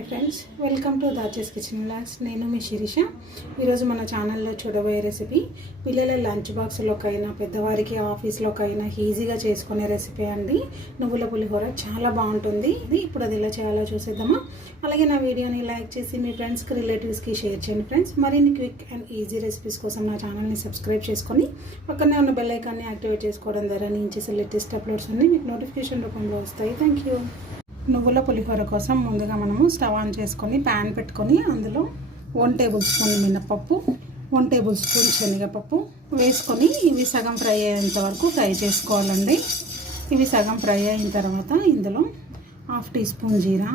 Hi friends, welcome to దాచేస్ kitchen vlogs. నేను మీ శిరీష. ఈరోజు మన ఛానల్లో చూడబోయే రెసిపీ పిల్లల లంచ్ బాక్స్లోకైనా పెద్దవారికి ఆఫీస్లోకైనా ఈజీగా చేసుకునే రెసిపీ అండి. నువ్వుల పులిహోర చాలా బాగుంటుంది. ఇప్పుడు అది ఎలా చేయాలో చూసేద్దామా. అలాగే నా వీడియోని లైక్ చేసి మీ ఫ్రెండ్స్కి రిలేటివ్స్కి షేర్ చేయండి ఫ్రెండ్స్. మరిన్ని క్విక్ అండ్ ఈజీ రెసిపీస్ కోసం నా ఛానల్ని సబ్స్క్రైబ్ చేసుకొని పక్కనే ఉన్న బెల్ ఐకాన్ని యాక్టివేట్ చేసుకోవడం ద్వారా నేను చేసే లేటెస్ట్ అప్లోడ్స్ అన్ని మీకు నోటిఫికేషన్ రూపంలో వస్తాయి. Thank you. నువ్వుల పులిహోర కోసం ముందుగా మనము స్టవ్ ఆన్ చేసుకొని ప్యాన్ పెట్టుకొని అందులో 1 టేబుల్ స్పూన్ మినపప్పు, 1 టేబుల్ స్పూన్ శనగపప్పు వేసుకొని ఇవి సగం ఫ్రై అయ్యేంత వరకు ఫ్రై చేసుకోవాలండి. ఇవి సగం ఫ్రై అయిన తర్వాత ఇందులో 1/2 టీ స్పూన్ జీరా,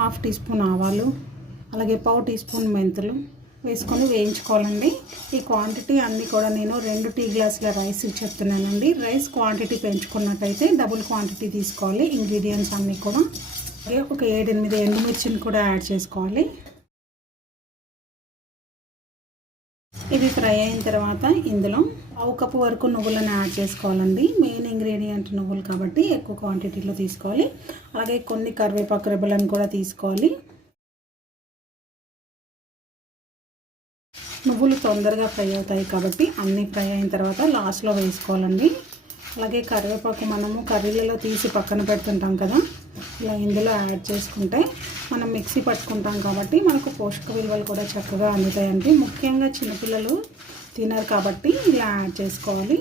1/2 టీ స్పూన్ ఆవాలు, అలాగే 1/4 టీ స్పూన్ మెంతులు వేసుకొని వేయించుకోవాలండి. ఈ క్వాంటిటీ అన్నీ కూడా నేను 2 టీ గ్లాసుల రైస్ చెప్తున్నానండి. రైస్ క్వాంటిటీ పెంచుకున్నట్టయితే డబుల్ క్వాంటిటీ తీసుకోవాలి. ఇంగ్రీడియంట్స్ అన్నీ కూడా అలాగే ఒక 7-8 ఎండుమిర్చిని కూడా యాడ్ చేసుకోవాలి. ఇవి ఫ్రై అయిన తర్వాత ఇందులో 1 కప్పు వరకు నువ్వులను యాడ్ చేసుకోవాలండి. మెయిన్ ఇంగ్రీడియంట్ నువ్వులు కాబట్టి ఎక్కువ క్వాంటిటీలో తీసుకోవాలి. అలాగే కొన్ని కరివేపాకు రెబ్బలను కూడా తీసుకోవాలి. నువ్వులు తొందరగా ఫ్రై అవుతాయి కాబట్టి అన్నీ ఫ్రై అయిన తర్వాత లాస్ట్లో వేసుకోవాలండి. అలాగే కరివేపాకు మనము కర్రీలలో తీసి పక్కన పెడుతుంటాం కదా, ఇలా ఇందులో యాడ్ చేసుకుంటే మనం మిక్సీ పట్టుకుంటాం కాబట్టి మనకు పోషక విలువలు కూడా చక్కగా అందుతాయండి. ముఖ్యంగా చిన్నపిల్లలు తినరు కాబట్టి ఇలా యాడ్ చేసుకోవాలి.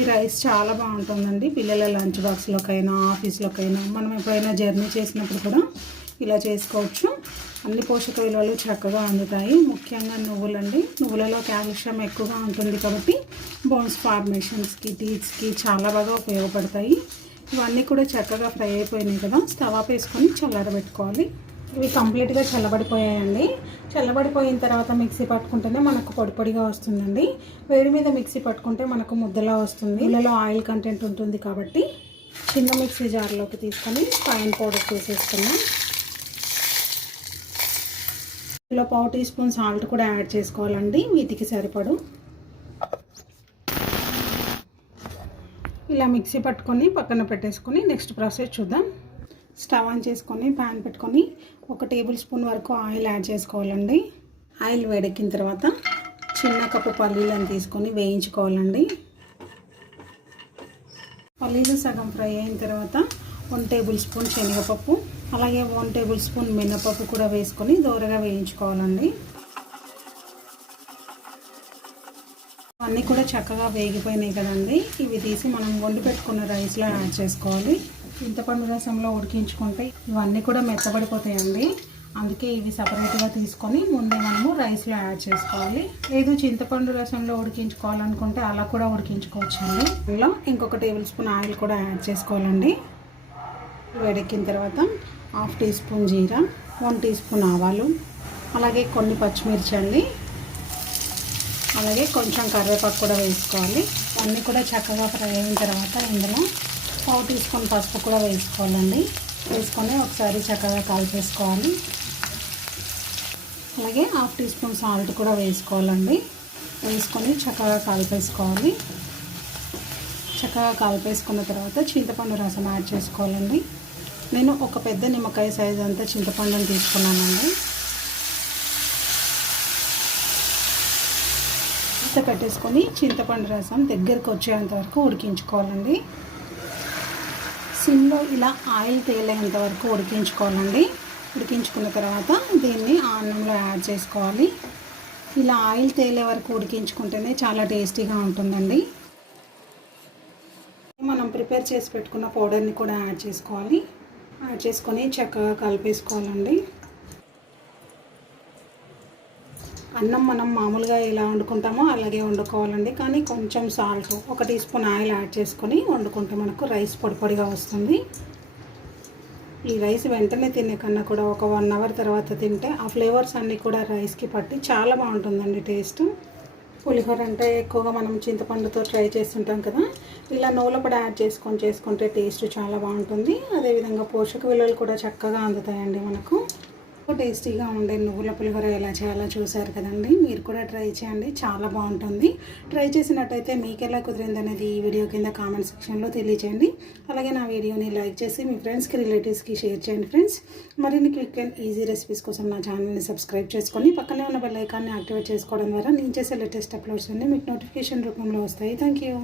ఈ రైస్ చాలా బాగుంటుందండి. పిల్లల లంచ్ బాక్స్లోకైనా ఆఫీస్లోకైనా మనం ఎప్పుడైనా జర్నీ చేసినప్పుడు కూడా ఇలా చేసుకోవచ్చు. అన్ని పోషక విలువలు చక్కగా అందుతాయి. ముఖ్యంగా నువ్వులండి. నువ్వులలో కాల్షియం ఎక్కువగా ఉంటుంది కాబట్టి బోన్స్ ఫార్మేషన్స్కి, టీత్స్కి చాలా బాగా ఉపయోగపడతాయి. ఇవన్నీ కూడా చక్కగా ఫ్రై అయిపోయినాయి కదా, స్టవ్ ఆఫ్ వేసుకొని చల్లారబెట్టుకోవాలి. ఇవి కంప్లీట్గా చల్లబడిపోయాయండి. చల్లబడిపోయిన తర్వాత మిక్సీ పట్టుకుంటేనే మనకు పొడి పొడిగా వస్తుందండి. వేడి మీద మిక్సీ పట్టుకుంటే మనకు ముద్దలా వస్తుంది. ఇళ్ళలో ఆయిల్ కంటెంట్ ఉంటుంది కాబట్టి చిన్న మిక్సీ జార్లోకి తీసుకొని ఫైన్ పౌడర్ చేసేసుకున్నాం. ఇందులో 1/4 టీ స్పూన్ సాల్ట్ కూడా యాడ్ చేసుకోవాలండి, వీటికి సరిపడు. ఇలా మిక్సీ పట్టుకొని పక్కన పెట్టేసుకొని నెక్స్ట్ ప్రాసెస్ చూద్దాం. స్టవ్ ఆన్ చేసుకొని ప్యాన్ పెట్టుకొని 1 టేబుల్ స్పూన్ వరకు ఆయిల్ యాడ్ చేసుకోవాలండి. ఆయిల్ వేడెక్కిన తర్వాత చిన్న కప్పు పల్లీలను తీసుకొని వేయించుకోవాలండి. పల్లీలు సగం ఫ్రై అయిన తర్వాత 1 టేబుల్ స్పూన్ శనగపప్పు, అలాగే 1 టేబుల్ స్పూన్ మినపప్పు కూడా వేసుకొని దోరగా వేయించుకోవాలండి. అన్నీ కూడా చక్కగా వేగిపోయినాయి కదండి. ఇవి తీసి మనం వండి పెట్టుకున్న రైస్లో యాడ్ చేసుకోవాలి. చింతపండు రసంలో ఉడికించుకుంటే ఇవన్నీ కూడా మెత్తబడిపోతాయండి. అందుకే ఇవి సపరేట్గా తీసుకొని ముందే మనము రైస్లో యాడ్ చేసుకోవాలి. లేదు చింతపండు రసంలో ఉడికించుకోవాలనుకుంటే అలా కూడా ఉడికించుకోవచ్చండి. ఇందులో ఇంకొక టేబుల్ స్పూన్ ఆయిల్ కూడా యాడ్ చేసుకోవాలండి. వేడెక్కిన తర్వాత 1/2 టీ స్పూన్ జీరా, 1 టీ స్పూన్ ఆవాలు, అలాగే కొన్ని పచ్చిమిర్చి అండి, అలాగే కొంచెం కరివేపాకు కూడా వేసుకోవాలి. అన్నీ కూడా చక్కగా ఫ్రై అయిన తర్వాత ఇందులో 1/4 టీ స్పూన్ పసుపు కూడా వేసుకోవాలండి. వేసుకొని ఒకసారి చక్కగా కలిపేసుకోవాలి. అలాగే 1/2 టీ స్పూన్ సాల్ట్ కూడా వేసుకోవాలండి. వేసుకొని చక్కగా కలిపేసుకోవాలి. చక్కగా కలిపేసుకున్న తర్వాత చింతపండు రసం యాడ్ చేసుకోవాలండి. నేను ఒక పెద్ద నిమ్మకాయ సైజ్ అంతా చింతపండుని తీసుకున్నానండి. పెట్టేసుకొని చింతపండు రసం దగ్గరికి వచ్చేంత వరకు ఉడికించుకోవాలండి. సిమ్లో ఇలా ఆయిల్ తేలేంత వరకు ఉడికించుకోవాలండి. ఉడికించుకున్న తర్వాత దీన్ని అన్నంలో యాడ్ చేసుకోవాలి. ఇలా ఆయిల్ తేలే వరకు ఉడికించుకుంటేనే చాలా టేస్టీగా ఉంటుందండి. మనం ప్రిపేర్ చేసి పెట్టుకున్న పౌడర్ని కూడా యాడ్ చేసుకోవాలి. యాడ్ చేసుకొని చక్కగా కలిపేసుకోవాలండి. అన్నం మనం మామూలుగా ఎలా వండుకుంటామో అలాగే వండుకోవాలండి. కానీ కొంచెం salt, 1 teaspoon oil add చేసుకొని వండుకుంటే మనకు రైస్ పొడి పొడిగా వస్తుంది. ఈ రైస్ వెంటనే తినే కన్నా కూడా ఒక 1 అవర్ తర్వాత తింటే ఆ ఫ్లేవర్స్ అన్నీ కూడా రైస్కి పట్టి చాలా బాగుంటుందండి టేస్ట్. పులిహోర అంటే ఎక్కువగా మనం చింతపండుతో ట్రై చేస్తుంటాం కదా, ఇలా నువ్వుల పొడి యాడ్ చేసుకుంటే టేస్ట్ చాలా బాగుంటుంది. అదేవిధంగా పోషక విలువలు కూడా చక్కగా అందుతాయండి మనకు. టేస్టీగా ఉండే నువ్వుల పులిహోర ఎలా చేయాలో చూసారు కదండి. మీరు కూడా ట్రై చేయండి, చాలా బాగుంటుంది. ట్రై చేసినట్టయితే మీకు ఎలా కుదిరింది అనేది ఈ వీడియో కింద కామెంట్ సెక్షన్లో తెలియచేయండి. అలాగే నా వీడియోని లైక్ చేసి మీ ఫ్రెండ్స్కి రిలేటివ్స్కి షేర్ చేయండి ఫ్రెండ్స్. మరిన్ని క్విక్ అండ్ ఈజీ రెసిపీస్ కోసం నా ఛానల్ని సబ్స్క్రైబ్ చేసుకొని పక్కనే ఉన్న బెల్ ఐకాన్ని యాక్టివేట్ చేసుకోవడం ద్వారా నేను చేసే లేటెస్ట్ అప్లోడ్స్ అన్నీ మీకు నోటిఫికేషన్ రూపంలో వస్తాయి. Thank you.